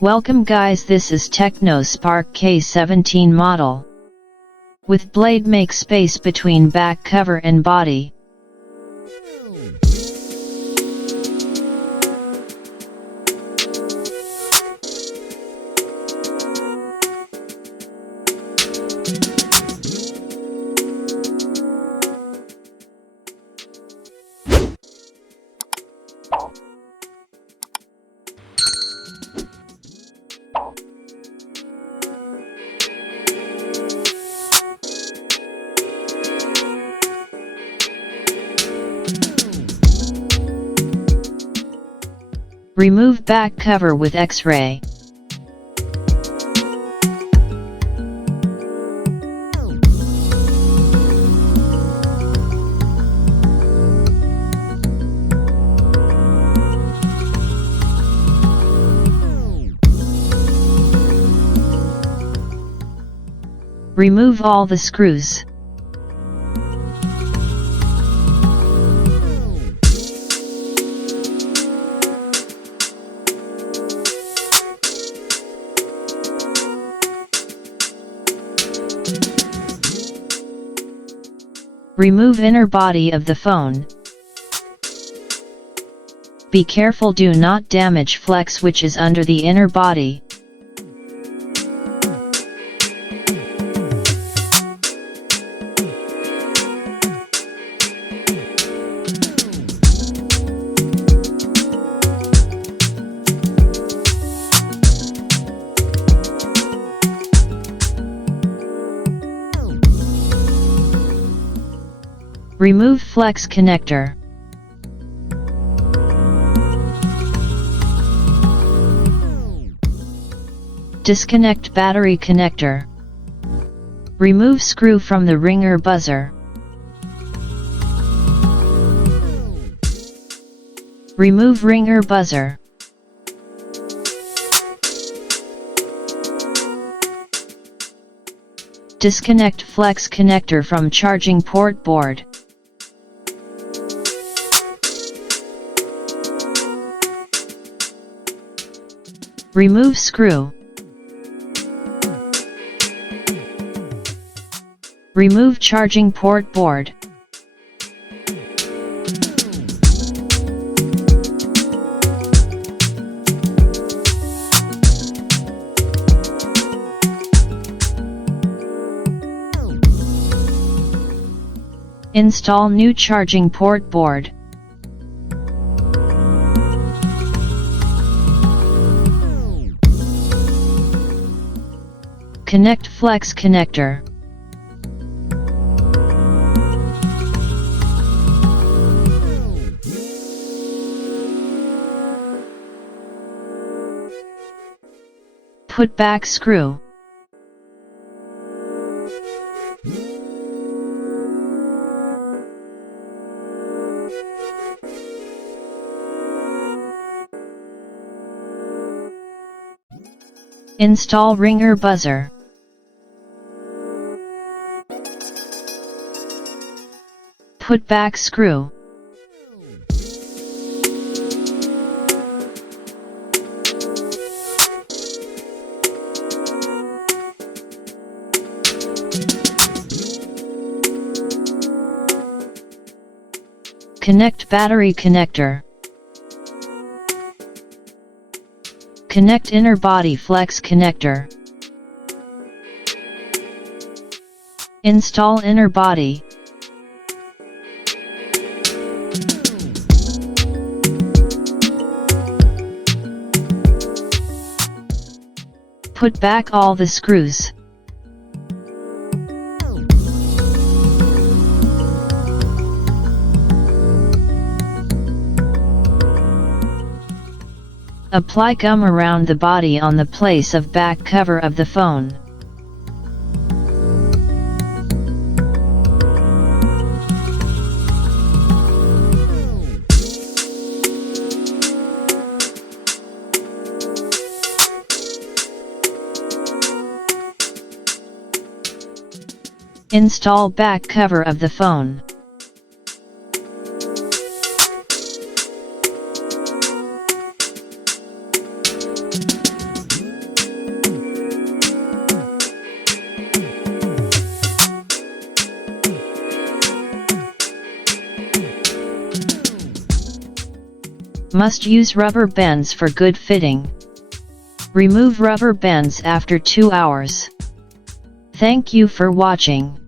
Welcome guys, this is Techno Spark K17 model. With blade make space between back cover and body. Remove back cover with X-ray. Remove all the screws. Remove inner body of the phone. Be careful, do not damage flex which is under the inner body. Remove flex connector. Disconnect battery connector. Remove screw from the ringer buzzer. Remove ringer buzzer. Disconnect flex connector from charging port board. Remove screw. Remove charging port board. Install new charging port board. Connect flex connector. Put back screw. Install ringer buzzer. Put back screw. Connect battery connector. Connect inner body flex connector. Install inner body. Put back all the screws. Apply gum around the body on the place of back cover of the phone. Install back cover of the phone. Must use rubber bands for good fitting. Remove rubber bands after 2 hours. Thank you for watching.